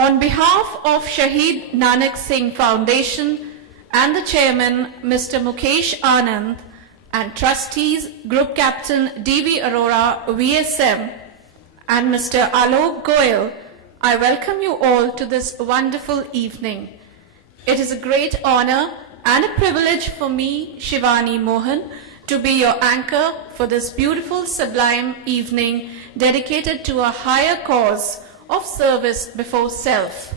On behalf of Shaheed Nanak Singh Foundation and the Chairman, Mr. Mukesh Anand, and Trustees, Group Captain D.V. Arora, VSM, and Mr. Alok Goyal, I welcome you all to this wonderful evening. It is a great honor and a privilege for me, Shivani Mohan, to be your anchor for this beautiful, sublime evening dedicated to a higher cause of service before self.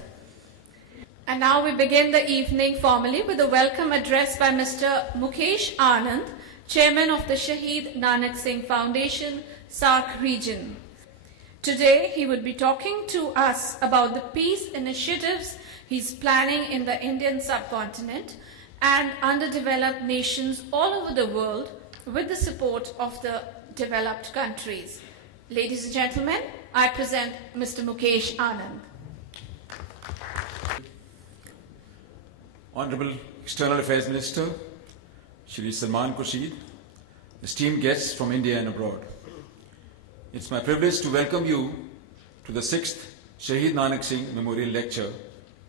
And now we begin the evening formally with a welcome address by Mr. Mukesh Anand, Chairman of the Shaheed Nanak Singh Foundation, SAARC region. Today he would be talking to us about the peace initiatives he's planning in the Indian subcontinent and underdeveloped nations all over the world with the support of the developed countries. Ladies and gentlemen, I present Mr. Mukesh Anand. Honorable External Affairs Minister, Shri Salman, Khurshid, esteemed guests from India and abroad. It's my privilege to welcome you to the 6th Shaheed Nanak Singh Memorial Lecture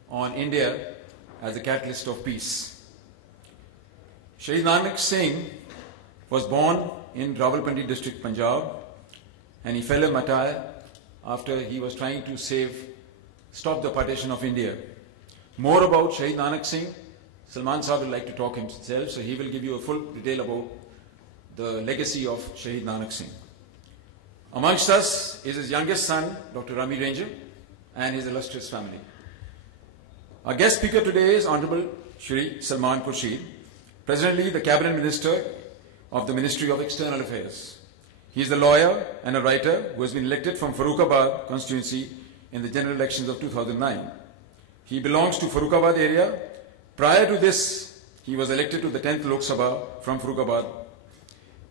on India as a catalyst of peace. Shaheed Nanak Singh was born in Rawalpindi district, Punjab, and he fell a martyr after he was trying to stop the partition of India. More about Shaheed Nanak Singh, Salman Sahib would like to talk himself, so he will give you a full detail about the legacy of Shaheed Nanak Singh. Amongst us is his youngest son, Dr. Rami Ranger, and his illustrious family. Our guest speaker today is Honorable Shri Salman Khurshid, presently the Cabinet Minister of the Ministry of External Affairs. He is a lawyer and a writer who has been elected from Farrukhabad constituency in the general elections of 2009. He belongs to Farrukhabad area. Prior to this, he was elected to the 10th Lok Sabha from Farrukhabad.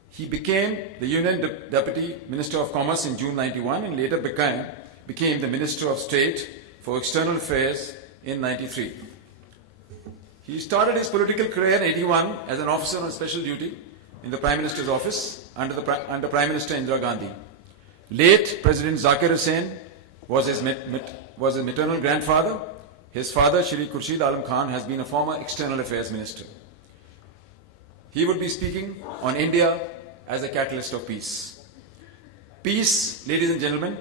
He became the Union Deputy Minister of Commerce in June 91 and later became the Minister of State for External Affairs in 93. He started his political career in 81 as an officer on special duty in the Prime Minister's office under Prime Minister Indira Gandhi. Late President Zakir Hussain was his maternal grandfather. His father, Shri Khurshid Alam Khan, has been a former External Affairs Minister. He would be speaking on India as a catalyst of peace. Peace, ladies and gentlemen,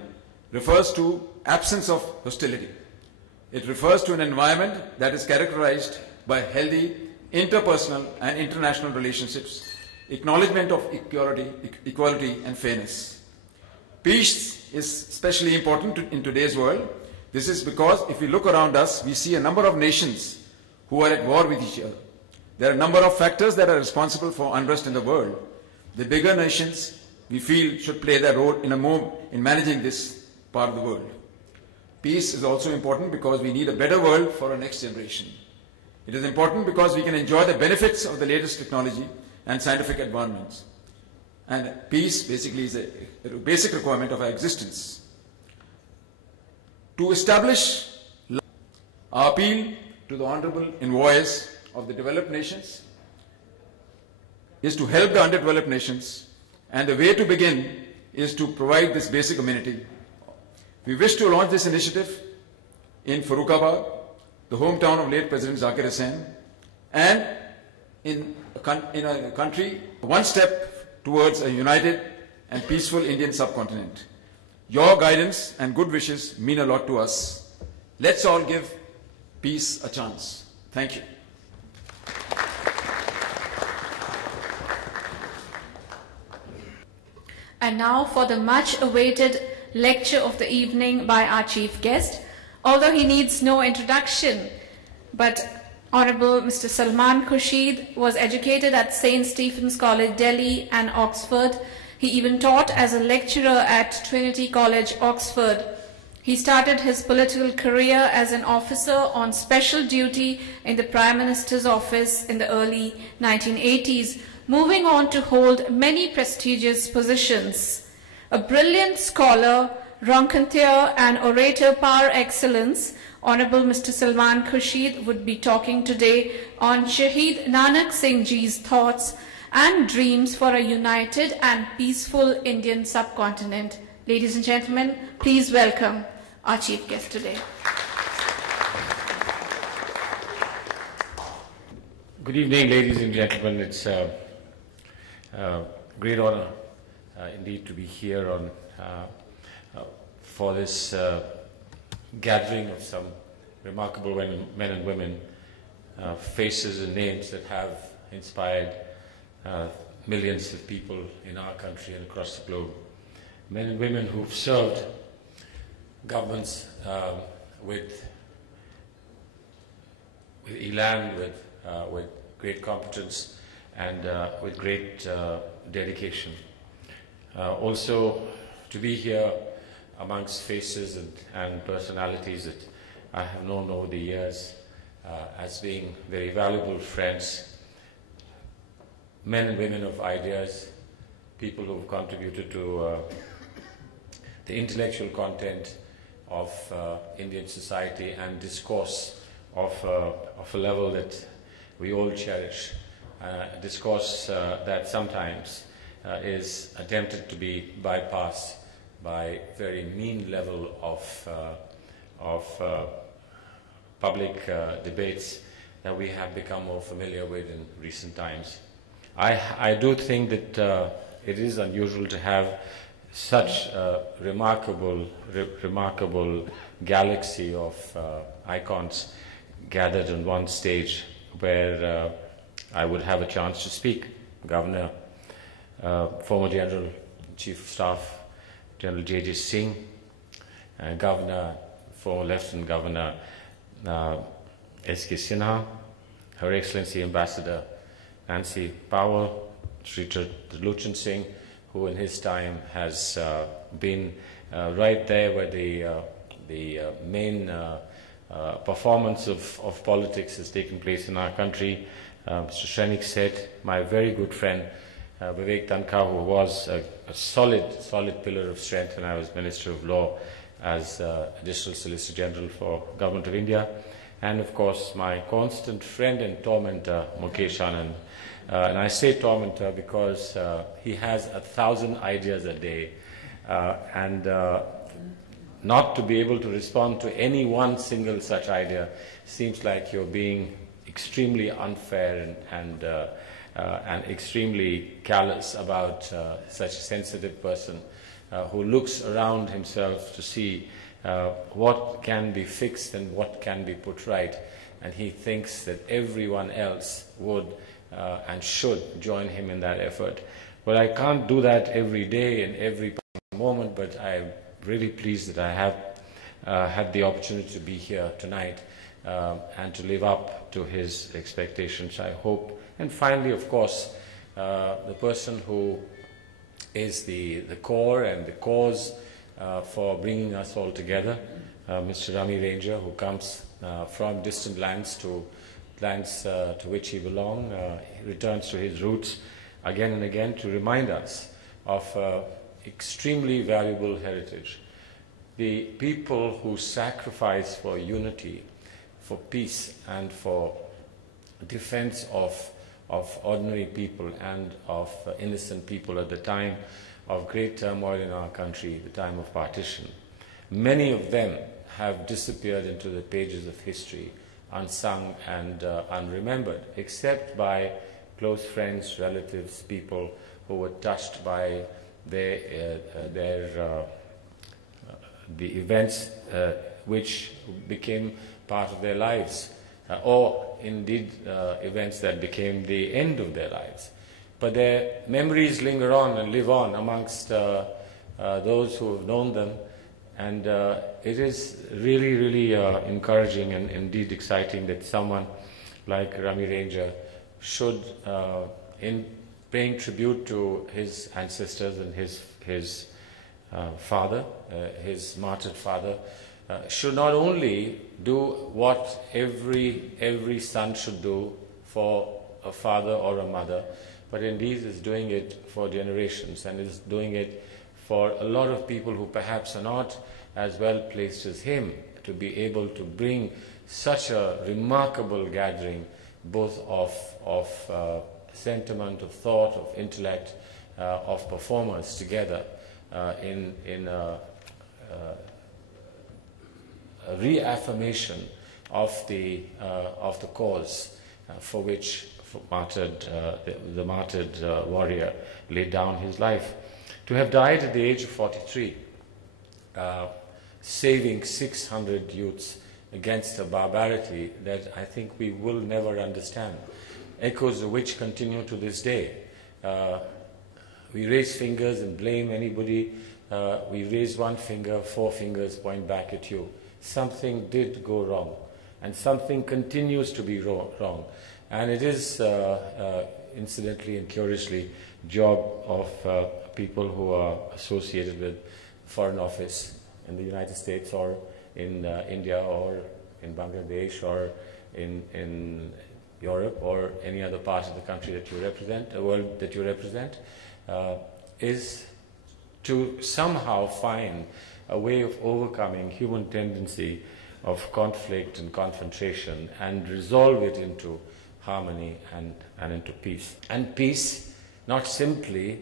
refers to absence of hostility. It refers to an environment that is characterized by healthy interpersonal and international relationships, acknowledgement of equality and fairness. Peace is especially important in today's world. This is because if we look around us, we see a number of nations who are at war with each other. There are a number of factors that are responsible for unrest in the world. The bigger nations, we feel, should play their role in managing this part of the world. Peace is also important because we need a better world for our next generation. It is important because we can enjoy the benefits of the latest technology and scientific advancements. And peace basically is a basic requirement of our existence. To establish our appeal to the honorable envoys of the developed nations is to help the underdeveloped nations, and the way to begin is to provide this basic amenity. We wish to launch this initiative in Farrukhabad, the hometown of late President Zakir Hussain, and in a country, one step towards a united and peaceful Indian subcontinent. Your guidance and good wishes mean a lot to us. Let's all give peace a chance. Thank you. And now for the much-awaited lecture of the evening by our chief guest. Although he needs no introduction, but Honorable Mr. Salman Khurshid was educated at St. Stephen's College, Delhi and Oxford. He even taught as a lecturer at Trinity College, Oxford. He started his political career as an officer on special duty in the Prime Minister's office in the early 1980s, moving on to hold many prestigious positions. A brilliant scholar, raconteur and orator par excellence, Honorable Mr. Salman Khurshid would be talking today on Shaheed Nanak Singh Ji's thoughts and dreams for a united and peaceful Indian subcontinent. Ladies and gentlemen, please welcome our chief guest today. Good evening, ladies and gentlemen. It's a great honor indeed to be here on for this gathering of some remarkable men and women, faces and names that have inspired millions of people in our country and across the globe. Men and women who've served governments with elan, with great competence and with great dedication. Also, to be here amongst faces and personalities that I have known over the years as being very valuable friends, men and women of ideas, people who have contributed to the intellectual content of Indian society and discourse of a level that we all cherish, a discourse that sometimes is attempted to be bypassed by very mean level of public debates that we have become more familiar with in recent times. I do think that it is unusual to have such a remarkable galaxy of icons gathered on one stage where I would have a chance to speak. Governor, former General Chief of Staff, General J.J. Singh, Governor, former Lieutenant Governor S.K. Sinha, Her Excellency Ambassador Nancy Powell, Shri Singh, who in his time has been right there where the main performance of politics has taken place in our country. Mr. Shrenik said, my very good friend Vivek Tankha, who was a solid pillar of strength when I was Minister of Law as Additional Solicitor General for Government of India, and of course my constant friend and tormentor Mukesh Anand. And I say tormentor because he has 1,000 ideas a day, and not to be able to respond to any one single such idea seems like you're being extremely unfair and extremely callous about such a sensitive person who looks around himself to see what can be fixed and what can be put right, and he thinks that everyone else would and should join him in that effort. Well, I can't do that every day and every moment, but I'm really pleased that I have had the opportunity to be here tonight and to live up to his expectations, I hope. And finally, of course, the person who is the core and the cause for bringing us all together, Mr. Rami Ranger, who comes from distant lands to lands to which he belongs. He returns to his roots again and again to remind us of extremely valuable heritage. The people who sacrifice for unity, for peace, and for defense of ordinary people and of innocent people at the time of great turmoil in our country, the time of partition. Many of them have disappeared into the pages of history, unsung and unremembered, except by close friends, relatives, people who were touched by the events which became part of their lives, or indeed events that became the end of their lives. But their memories linger on and live on amongst those who have known them, and it is really encouraging and indeed exciting that someone like Rami Ranger should, in paying tribute to his ancestors and his father, his martyred father, should not only do what every son should do for a father or a mother, but indeed is doing it for generations and is doing it for a lot of people who perhaps are not as well placed as him to be able to bring such a remarkable gathering both of sentiment, of thought, of intellect, of performers together in a reaffirmation of the cause for which the martyred warrior laid down his life. To have died at the age of 43, saving 600 youths against a barbarity that I think we will never understand, echoes of which continue to this day. We raise fingers and blame anybody. We raise one finger, 4 fingers point back at you. Something did go wrong, and something continues to be wrong. And it is, incidentally and curiously, job of people who are associated with Foreign Office in the United States or in India or in Bangladesh or in Europe or any other part of the country that you represent, the world that you represent, is to somehow find a way of overcoming human tendency of conflict and confrontation and resolve it into harmony and into peace. And peace, not simply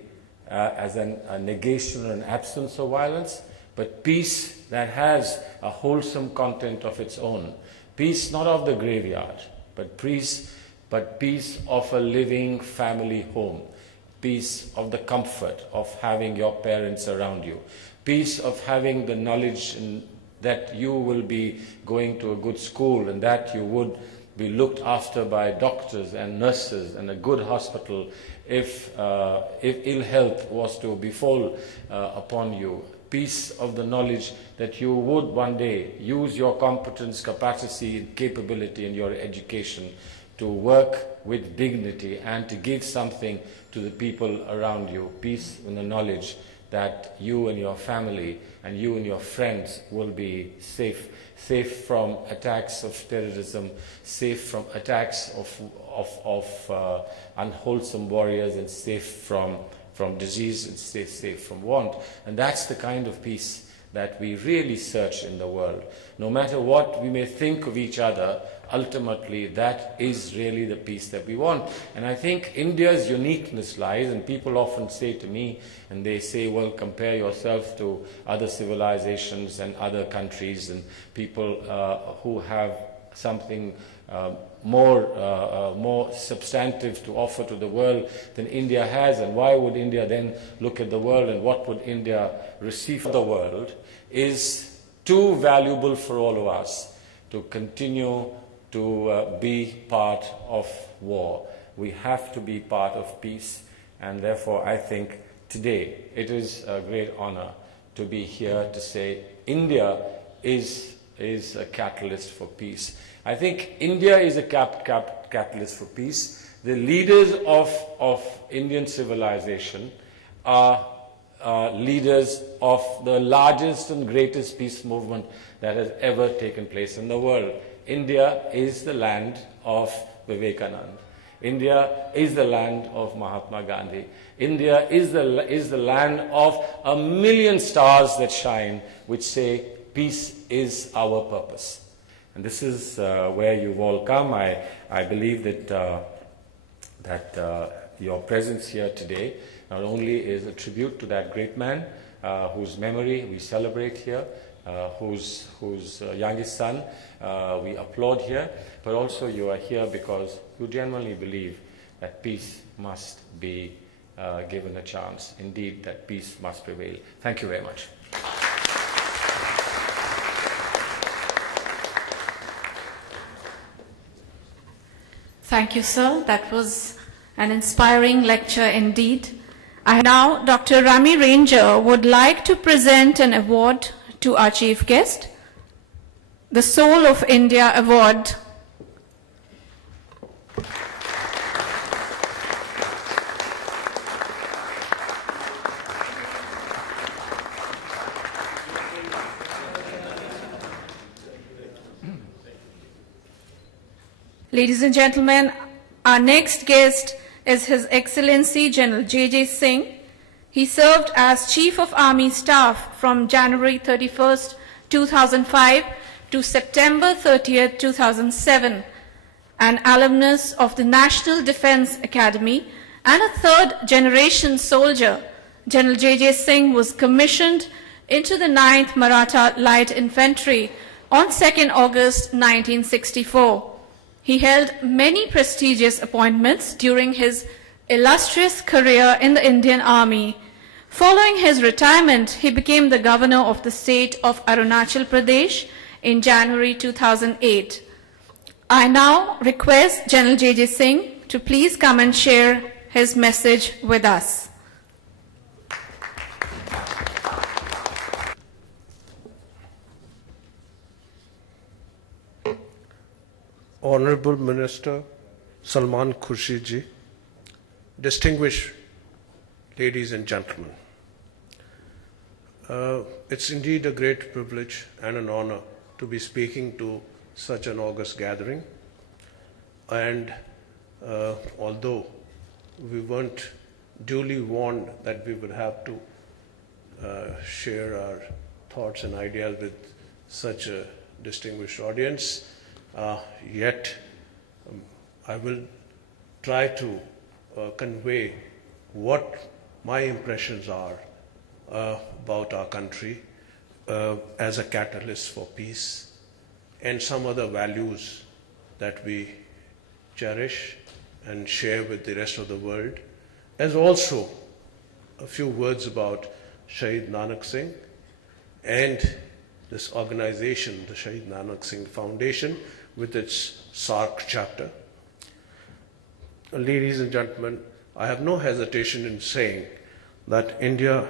as a negation or an absence of violence, but peace that has a wholesome content of its own. Peace not of the graveyard, but peace of a living family home. Peace of the comfort of having your parents around you. Peace of having the knowledge that you will be going to a good school and that you would be looked after by doctors and nurses and a good hospital if ill health was to befall upon you. Peace of the knowledge that you would one day use your competence, capacity, and capability in your education to work with dignity and to give something to the people around you. Peace in the knowledge that you and your family and you and your friends will be safe from attacks of terrorism, safe from attacks of unwholesome warriors, and safe from disease, and safe from want. And that's the kind of peace that we really search in the world. No matter what we may think of each other, ultimately that is really the peace that we want. And I think India's uniqueness lies, and people often say to me, and they say, well, compare yourself to other civilizations and other countries and people who have something more substantive to offer to the world than India has, and why would India then look at the world, and what would India receive from the world, is too valuable for all of us to continue to be part of war. We have to be part of peace, and therefore I think today it is a great honor to be here to say India is a catalyst for peace. I think India is a catalyst for peace. The leaders of Indian civilization are leaders of the largest and greatest peace movement that has ever taken place in the world. India is the land of Vivekananda. India is the land of Mahatma Gandhi. India is the land of a million stars that shine, which say peace is our purpose. And this is where you've all come. I believe that your presence here today not only is a tribute to that great man whose memory we celebrate here, whose youngest son we applaud here, but also you are here because you genuinely believe that peace must be given a chance. Indeed, that peace must prevail. Thank you very much. Thank you, sir. That was an inspiring lecture indeed. Now, Dr. Rami Ranger would like to present an award to our chief guest, the Soul of India Award. Ladies and gentlemen, our next guest is His Excellency General J.J. Singh. He served as Chief of Army Staff from January 31st, 2005 to September 30th, 2007, an alumnus of the National Defense Academy and a third-generation soldier. General J.J. Singh was commissioned into the 9th Maratha Light Infantry on 2nd August 1964. He held many prestigious appointments during his illustrious career in the Indian Army. Following his retirement, he became the governor of the state of Arunachal Pradesh in January 2008. I now request General J.J. Singh to please come and share his message with us. Honorable Minister Salman Khurshid ji, distinguished ladies and gentlemen, it's indeed a great privilege and an honor to be speaking to such an august gathering. And although we weren't duly warned that we would have to share our thoughts and ideas with such a distinguished audience, yet I will try to convey what my impressions are about our country as a catalyst for peace and some other values that we cherish and share with the rest of the world, as also a few words about Shaheed Nanak Singh and this organization, the Shaheed Nanak Singh Foundation, with its SARC chapter. Ladies and gentlemen, I have no hesitation in saying that India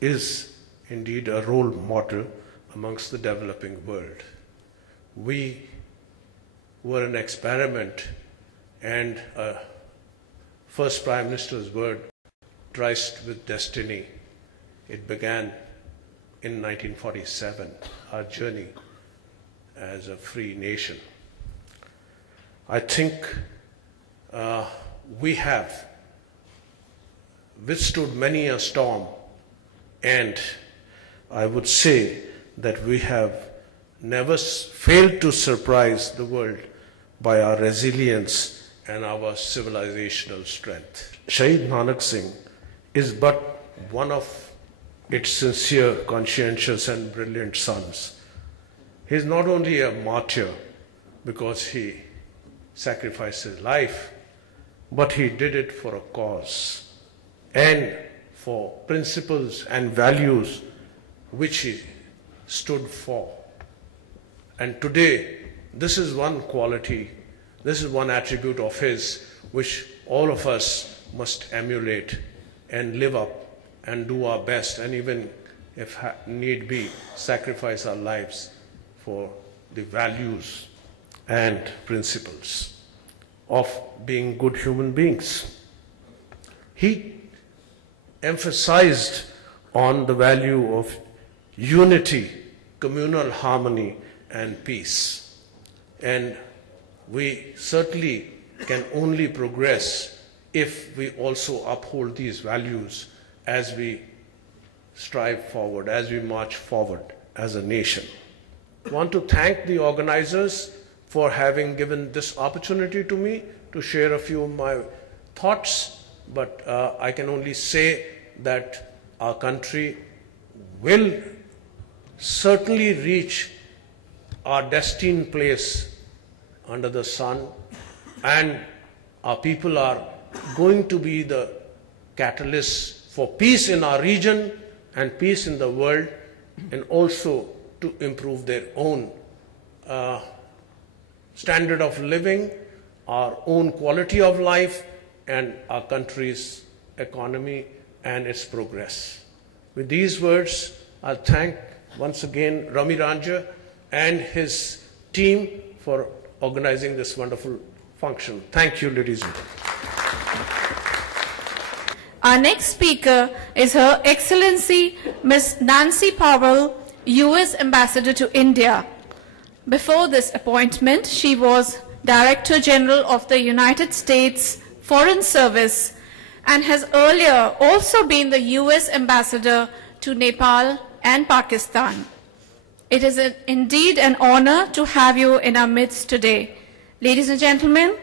is indeed a role model amongst the developing world. We were an experiment, and a first Prime Minister's word, tryst with destiny. It began in 1947, our journey as a free nation. I think we have withstood many a storm, and I would say that we have never failed to surprise the world by our resilience and our civilizational strength. Shaheed Nanak Singh is but one of its sincere, conscientious and brilliant sons. He is not only a martyr because he sacrificed his life, but he did it for a cause and for principles and values which he stood for. And today, this is one quality, this is one attribute of his which all of us must emulate and live up and do our best, and even if need be, sacrifice our lives for the values and principles of being good human beings. He emphasized on the value of unity, communal harmony and peace. And we certainly can only progress if we also uphold these values as we strive forward, as we march forward as a nation. I want to thank the organizers for having given this opportunity to me to share a few of my thoughts, but I can only say that our country will certainly reach our destined place under the sun, and our people are going to be the catalysts for peace in our region and peace in the world, and also to improve their own standard of living, our own quality of life, and our country's economy and its progress. With these words, I thank once again Rami Ranja and his team for organizing this wonderful function. Thank you, ladies and gentlemen. Our next speaker is Her Excellency Ms. Nancy Powell, U.S. Ambassador to India. Before this appointment, she was Director General of the United States Foreign Service and has earlier also been the U.S. Ambassador to Nepal and Pakistan. It is indeed an honor to have you in our midst today. Ladies and gentlemen,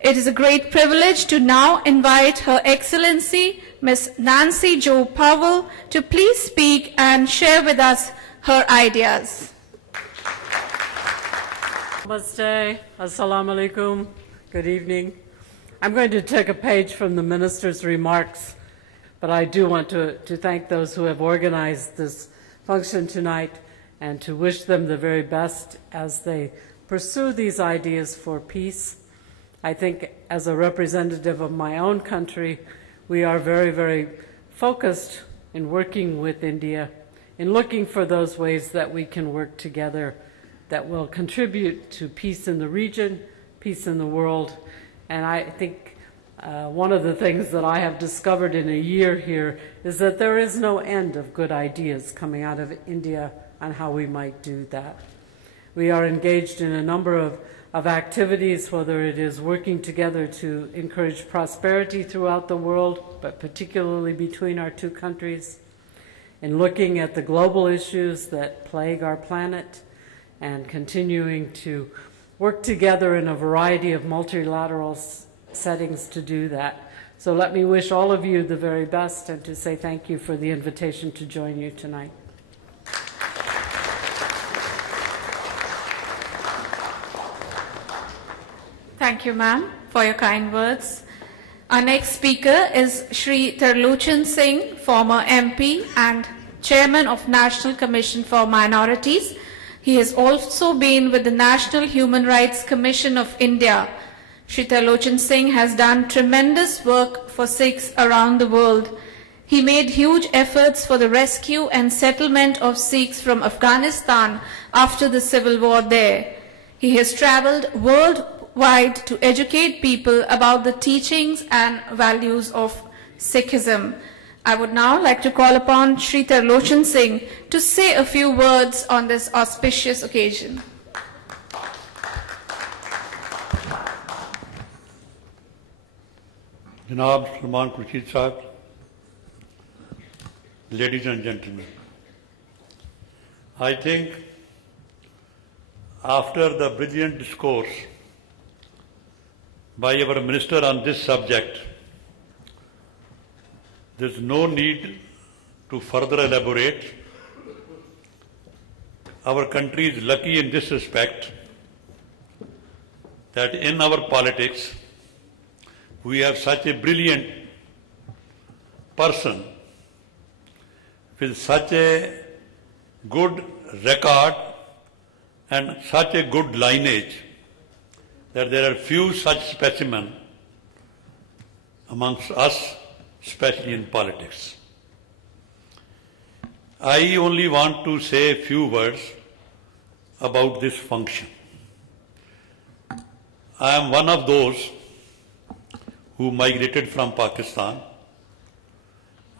it is a great privilege to now invite Her Excellency Ms. Nancy Jo Powell to please speak and share with us her ideas. Namaste, Assalamu alaikum, good evening. I'm going to take a page from the minister's remarks, but I do want to thank those who have organized this function tonight and to wish them the very best as they pursue these ideas for peace. I think as a representative of my own country, we are very, very focused in working with India, in looking for those ways that we can work together that will contribute to peace in the region, peace in the world. And I think one of the things that I have discovered in a year here is that there is no end of good ideas coming out of India on how we might do that. We are engaged in a number of activities, whether it is working together to encourage prosperity throughout the world, but particularly between our two countries, in looking at the global issues that plague our planet, and continuing to work together in a variety of multilateral settings to do that. So let me wish all of you the very best and to say thank you for the invitation to join you tonight. Thank you, ma'am, for your kind words. Our next speaker is Shri Tarlochan Singh, former MP and Chairman of National Commission for Minorities. He has also been with the National Human Rights Commission of India. Shri Tarlochan Singh has done tremendous work for Sikhs around the world. He made huge efforts for the rescue and settlement of Sikhs from Afghanistan after the civil war there. He has traveled worldwide to educate people about the teachings and values of Sikhism. I would now like to call upon Shri Tarlochan Singh to say a few words on this auspicious occasion. Janab Salman Khurshid Sahib, ladies and gentlemen, I think after the brilliant discourse by our minister on this subject, there is no need to further elaborate. Our country is lucky in this respect that in our politics we have such a brilliant person with such a good record and such a good lineage that there are few such specimens amongst us, especially in politics. I only want to say a few words about this function. I am one of those who migrated from Pakistan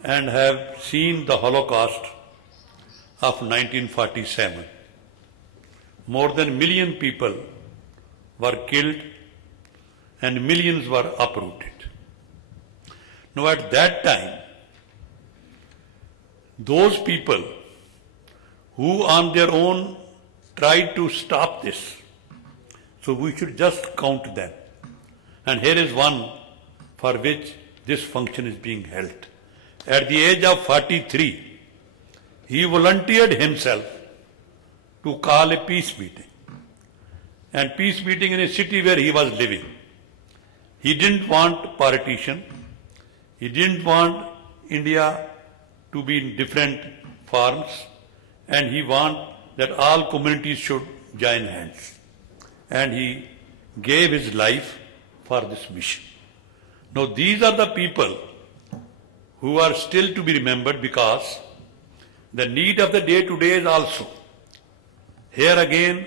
and have seen the Holocaust of 1947. More than 1 million people were killed and millions were uprooted. Now at that time, those people who on their own tried to stop this, so we should just count them. And here is one for which this function is being held. At the age of 43, he volunteered himself to call a peace meeting. And peace meeting in a city where he was living. He didn't want partition. He didn't want India to be in different forms, and he wanted that all communities should join hands. And he gave his life for this mission. Now these are the people who are still to be remembered, because the need of the day to day is also. Here again,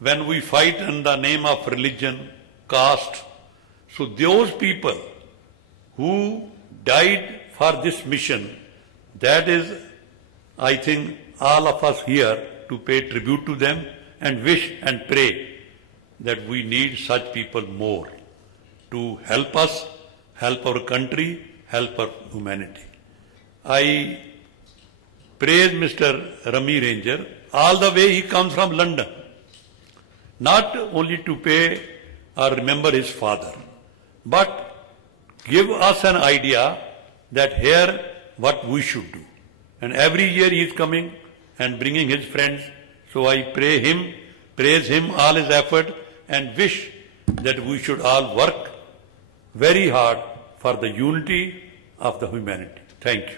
when we fight in the name of religion, caste, so those people who died for this mission, that is, I think, all of us here to pay tribute to them and wish and pray that we need such people more to help us, help our country, help our humanity. I praise Mr. Rami Ranger all the way he comes from London, not only to pay or remember his father, but give us an idea that here what we should do. And every year he is coming and bringing his friends. So I pray him praise him all his effort, and wish that we should all work very hard for the unity of the humanity. Thank you.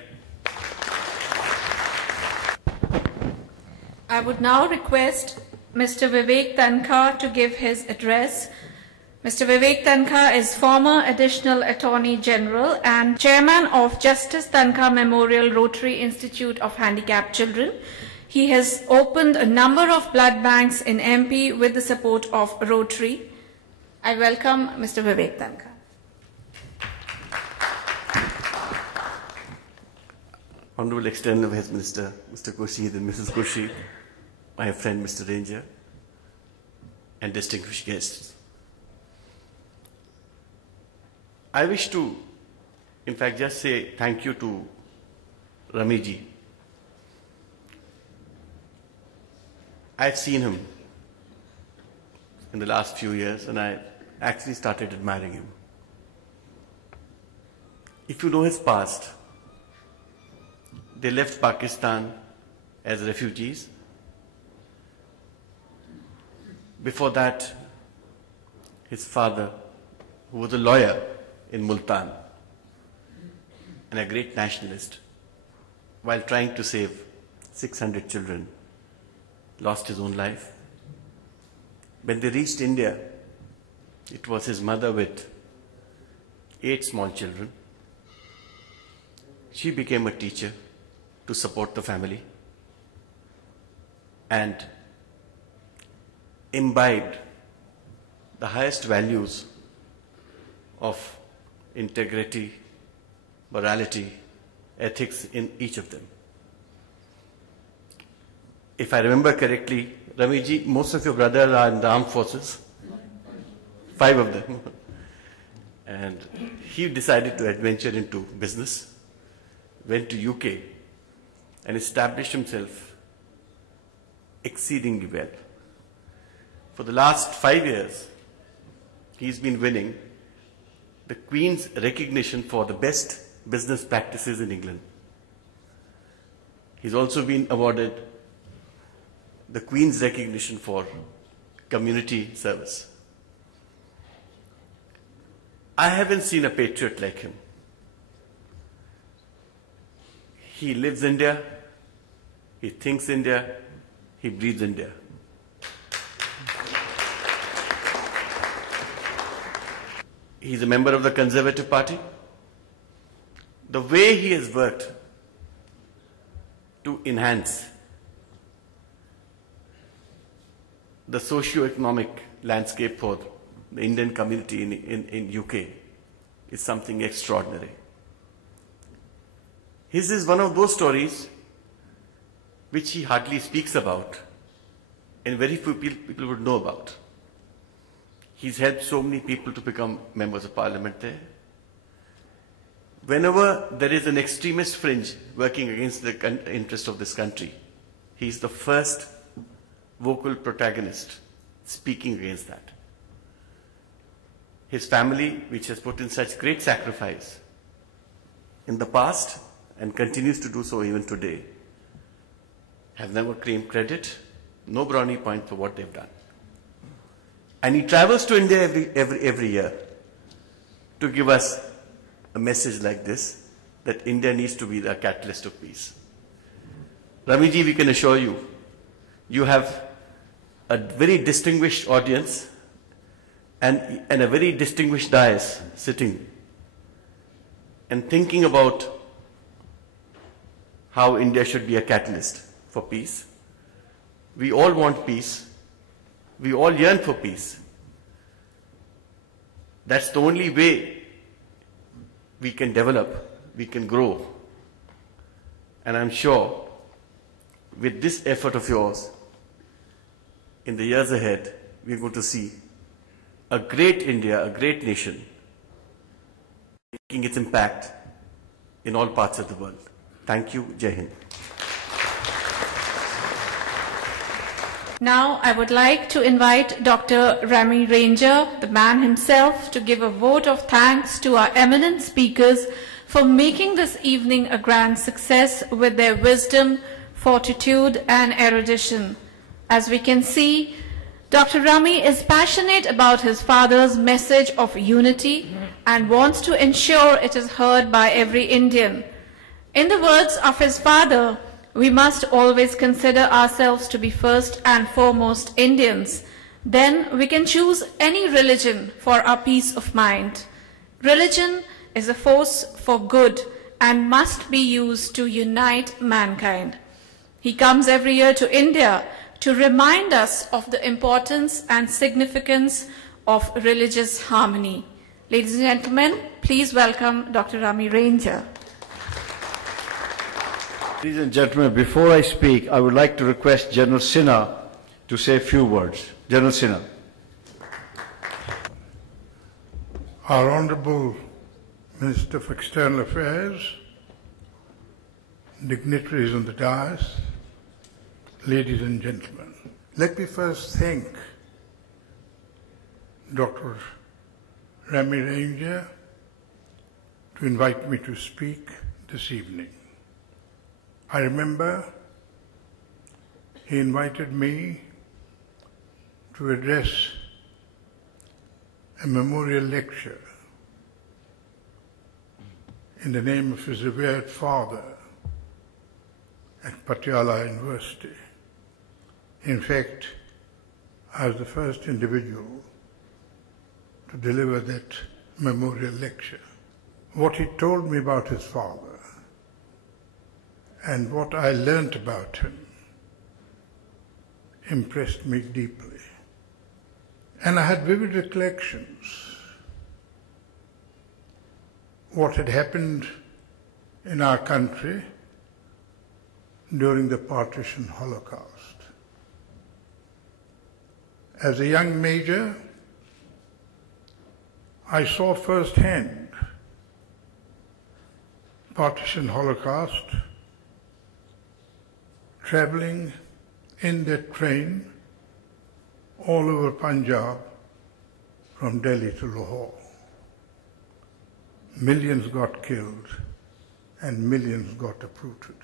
I would now request Mr. Vivek Tankar to give his address. Mr. Vivek Tankar is former Additional Attorney General and Chairman of Justice Tankar Memorial Rotary Institute of Handicapped Children. He has opened a number of blood banks in MP with the support of Rotary. I welcome Mr. Vivek Tankar. Honorable External Affairs Minister, Mr. Khurshid and Mrs. Khurshid, my friend Mr. Ranger, and distinguished guests. I wish to, in fact, just say thank you to Ramiji. I've seen him in the last few years, and I actually started admiring him. If you know his past, they left Pakistan as refugees. Before that, his father, who was a lawyer in Multan and a great nationalist, while trying to save 600 children, lost his own life. When they reached India, it was his mother with 8 small children. She became a teacher to support the family and imbibed the highest values of integrity, morality, ethics in each of them. If I remember correctly, Ramiji, most of your brothers are in the armed forces, 5 of them. And he decided to adventure into business, went to UK and established himself exceedingly well. For the last 5 years, he's been winning the Queen's recognition for the best business practices in England. He's also been awarded the Queen's recognition for community service. I haven't seen a patriot like him. He lives India, he thinks India, he breathes India. He's a member of the Conservative Party. The way he has worked to enhance the socio-economic landscape for the Indian community in UK is something extraordinary. His is one of those stories which he hardly speaks about and very few people would know about. He's helped so many people to become members of parliament there. Whenever there is an extremist fringe working against the interest of this country, he's the first vocal protagonist speaking against that. His family, which has put in such great sacrifice in the past and continues to do so even today, have never claimed credit, no brownie point for what they've done. And he travels to India every year to give us a message like this, that India needs to be the catalyst of peace. Ramiji, we can assure you, you have a very distinguished audience and a very distinguished dais sitting and thinking about how India should be a catalyst for peace. We all want peace. We all yearn for peace. That's the only way we can develop, we can grow. And I'm sure with this effort of yours, in the years ahead, we're going to see a great India, a great nation, making its impact in all parts of the world. Thank you. Jai Hind. Now I would like to invite Dr. Rami Ranger, the man himself, to give a vote of thanks to our eminent speakers for making this evening a grand success with their wisdom, fortitude and erudition. As we can see, Dr. Rami is passionate about his father's message of unity and wants to ensure it is heard by every Indian. In the words of his father, we must always consider ourselves to be first and foremost Indians. Then we can choose any religion for our peace of mind. Religion is a force for good and must be used to unite mankind. He comes every year to India to remind us of the importance and significance of religious harmony. Ladies and gentlemen, please welcome Dr. Rami Ranger. Ladies and gentlemen, before I speak, I would like to request General Sinha to say a few words. General Sinha. Our Honorable Minister of External Affairs, dignitaries on the dais, ladies and gentlemen, let me first thank Dr. Rami Ranger to invite me to speak this evening. I remember he invited me to address a memorial lecture in the name of his revered father at Patiala University. In fact, I was the first individual to deliver that memorial lecture. What he told me about his father and what I learnt about him impressed me deeply. And I had vivid recollections. What had happened in our country during the partition Holocaust. As a young major, I saw firsthand partition Holocaust, traveling in that train all over Punjab from Delhi to Lahore. Millions got killed and millions got uprooted.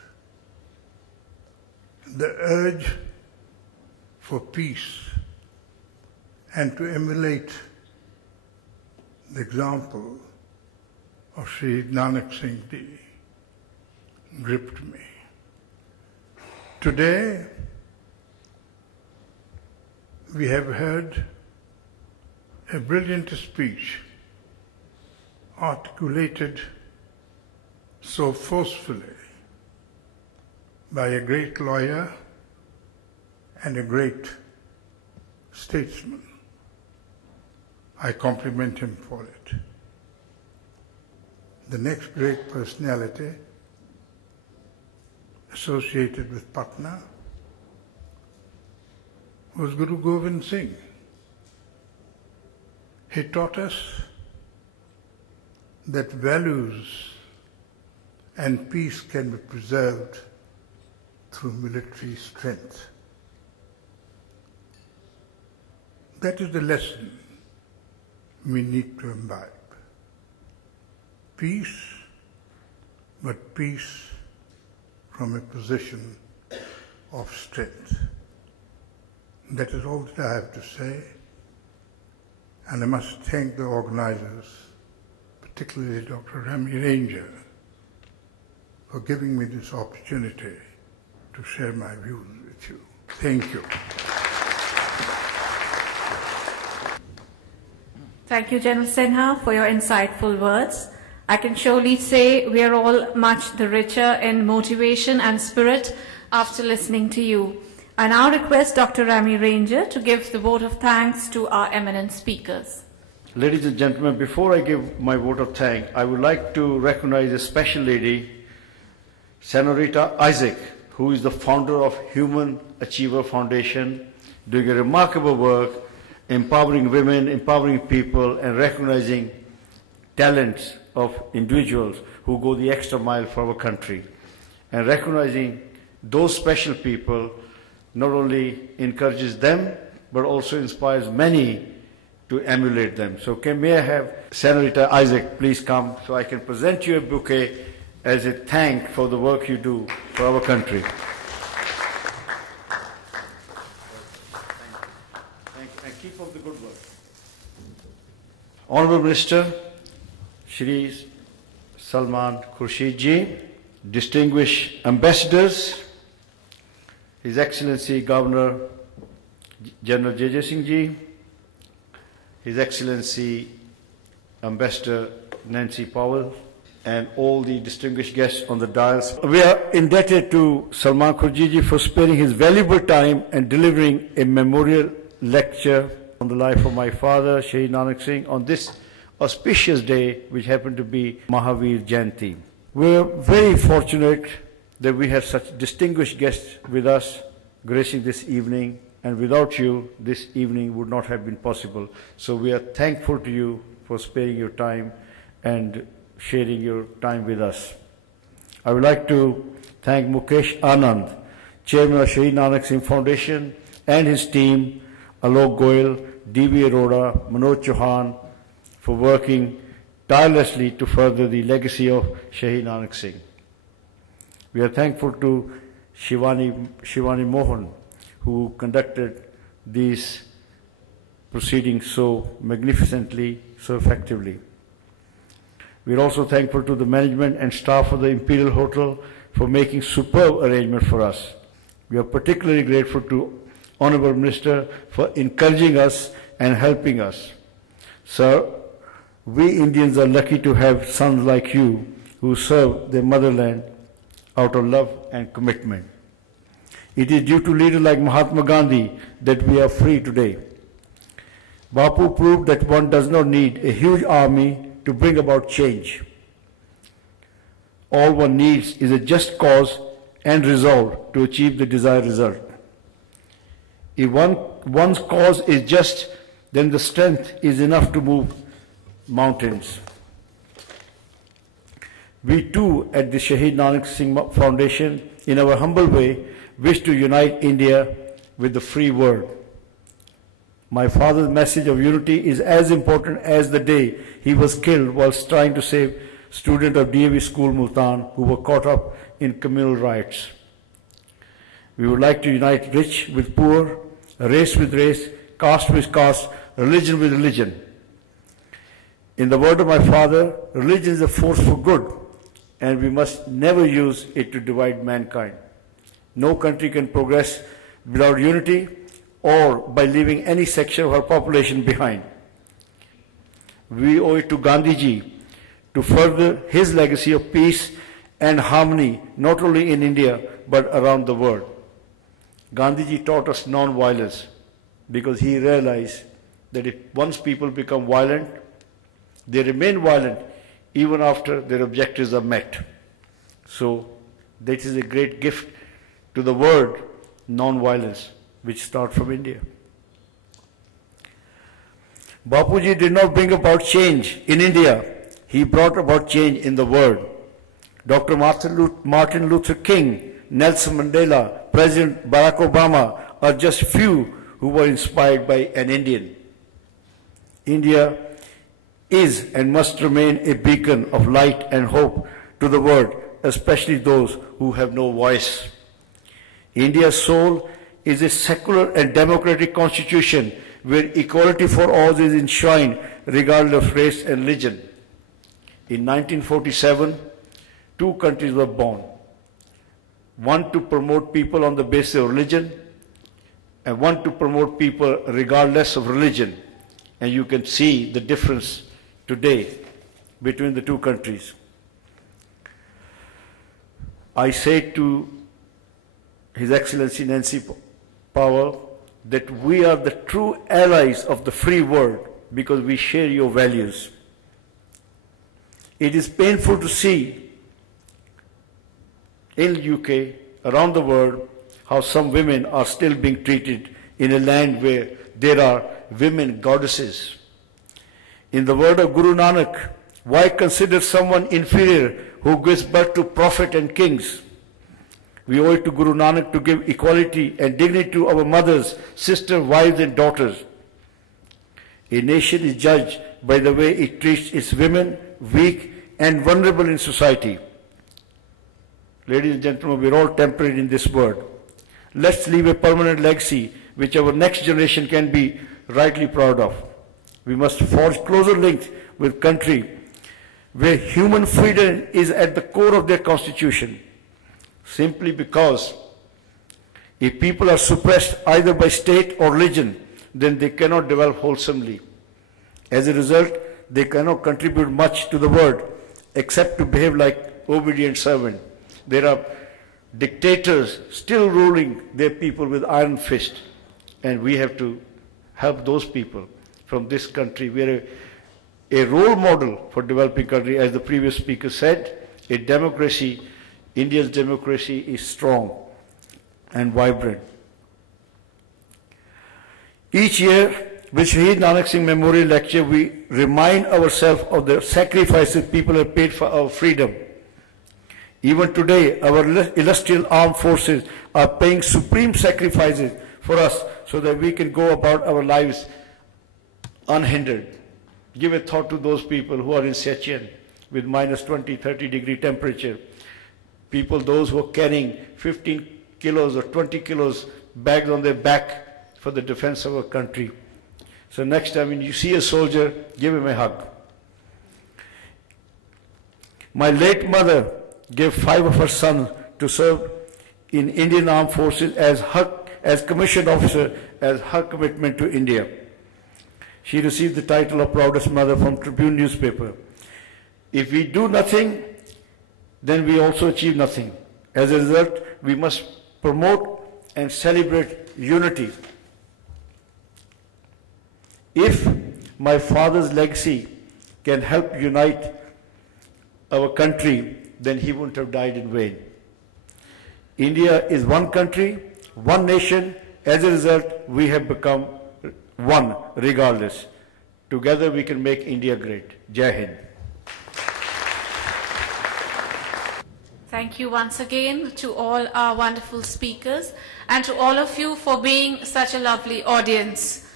The urge for peace and to emulate the example of Shri Nanak Singh gripped me. Today, we have heard a brilliant speech articulated so forcefully by a great lawyer and a great statesman. I compliment him for it. The next great personality associated with Patna was Guru Govt Singh. He taught us that values and peace can be preserved through military strength. That is the lesson we need to imbibe. Peace, but peace from a position of strength. That is all that I have to say, and I must thank the organizers, particularly Dr. Rami Ranger, for giving me this opportunity to share my views with you. Thank you. Thank you, General Sinha, for your insightful words. I can surely say we are all much the richer in motivation and spirit after listening to you. I now request Dr. Rami Ranger to give the vote of thanks to our eminent speakers. Ladies and gentlemen, before I give my vote of thanks, I would like to recognize a special lady, Senorita Isaac, who is the founder of Human Achiever Foundation, doing a remarkable work, empowering women, empowering people, and recognizing talents of individuals who go the extra mile for our country. And recognizing those special people not only encourages them, but also inspires many to emulate them. So may I have Senorita Isaac please come so I can present you a bouquet as a thank for the work you do for our country. And keep up the good work. Honorable Minister, Shri Salman Khurshid ji, distinguished ambassadors, His Excellency Governor General J.J. Singh ji, His Excellency Ambassador Nancy Powell, and all the distinguished guests on the dais. We are indebted to Salman Khurshid ji for sparing his valuable time and delivering a memorial lecture on the life of my father, Shaheed Nanak Singh, on this auspicious day, which happened to be Mahavir Jayanti. We are very fortunate that we have such distinguished guests with us gracing this evening, and without you, this evening would not have been possible. So we are thankful to you for sparing your time and sharing your time with us. I would like to thank Mukesh Anand, Chairman of Shaheed Nanak Singh Foundation, and his team, Alok Goyal, D.V. Arora, Manoj Chauhan, for working tirelessly to further the legacy of Shaheed Nanak Singh. We are thankful to Shivani Mohan, who conducted these proceedings so magnificently, so effectively. We are also thankful to the management and staff of the Imperial Hotel for making superb arrangements for us. We are particularly grateful to Honorable Minister for encouraging us and helping us. Sir, we Indians are lucky to have sons like you who serve their motherland out of love and commitment. It is due to leaders like Mahatma Gandhi that we are free today. Bapu proved that one does not need a huge army to bring about change. All one needs is a just cause and resolve to achieve the desired result. If one's cause is just, then the strength is enough to move mountains. We too at the Shaheed Nanak Singh Foundation, in our humble way, wish to unite India with the free world. My father's message of unity is as important as the day he was killed whilst trying to save students of DAV School Multan who were caught up in communal riots. We would like to unite rich with poor, race with race, caste with caste, religion with religion. In the word of my father, religion is a force for good, and we must never use it to divide mankind. No country can progress without unity or by leaving any section of our population behind. We owe it to Gandhiji to further his legacy of peace and harmony, not only in India, but around the world. Gandhiji taught us non-violence because he realized that if once people become violent, they remain violent even after their objectives are met. So that is a great gift to the world, non-violence, which starts from India. Bapuji did not bring about change in India. He brought about change in the world. Dr. Martin Luther King, Nelson Mandela, President Barack Obama are just few who were inspired by an Indian. India is and must remain a beacon of light and hope to the world, especially those who have no voice. India's soul is a secular and democratic constitution where equality for all is enshrined regardless of race and religion. In 1947, two countries were born. One to promote people on the basis of religion, and one to promote people regardless of religion. And you can see the difference today between the two countries. I say to His Excellency Nancy Powell that we are the true allies of the free world because we share your values. It is painful to see in the UK, around the world, how some women are still being treated in a land where there are women goddesses. In the word of Guru Nanak, why consider someone inferior who gives birth to prophet and kings? We owe it to Guru Nanak to give equality and dignity to our mothers, sisters, wives and daughters. A nation is judged by the way it treats its women, weak and vulnerable in society. Ladies and gentlemen, we are all temporary in this world. Let's leave a permanent legacy which our next generation can be rightly proud of. We must forge closer links with countries where human freedom is at the core of their constitution, simply because if people are suppressed either by state or religion, then they cannot develop wholesomely. As a result, they cannot contribute much to the world except to behave like obedient servants. There are dictators still ruling their people with iron fist, and we have to help those people from this country. We are a role model for developing country, as the previous speaker said. A democracy, India's democracy is strong and vibrant. Each year, with Shaheed Nanak Singh Memorial Lecture, we remind ourselves of the sacrifices people have paid for our freedom. Even today, our illustrious armed forces are paying supreme sacrifices for us so that we can go about our lives unhindered. Give a thought to those people who are in Siachen with minus 20, 30 degree temperature. People, those who are carrying 15 kilos or 20 kilos bags on their back for the defense of our country. So next time when you see a soldier, give him a hug. My late mother gave 5 of her sons to serve in Indian Armed Forces as commissioned officer as her commitment to India. She received the title of Proudest Mother from Tribune newspaper. If we do nothing, then we also achieve nothing. As a result, we must promote and celebrate unity. If my father's legacy can help unite our country, then he wouldn't have died in vain. India is one country, one nation. As a result, we have become one regardless. Together we can make India great. Jai Hind. Thank you once again to all our wonderful speakers and to all of you for being such a lovely audience.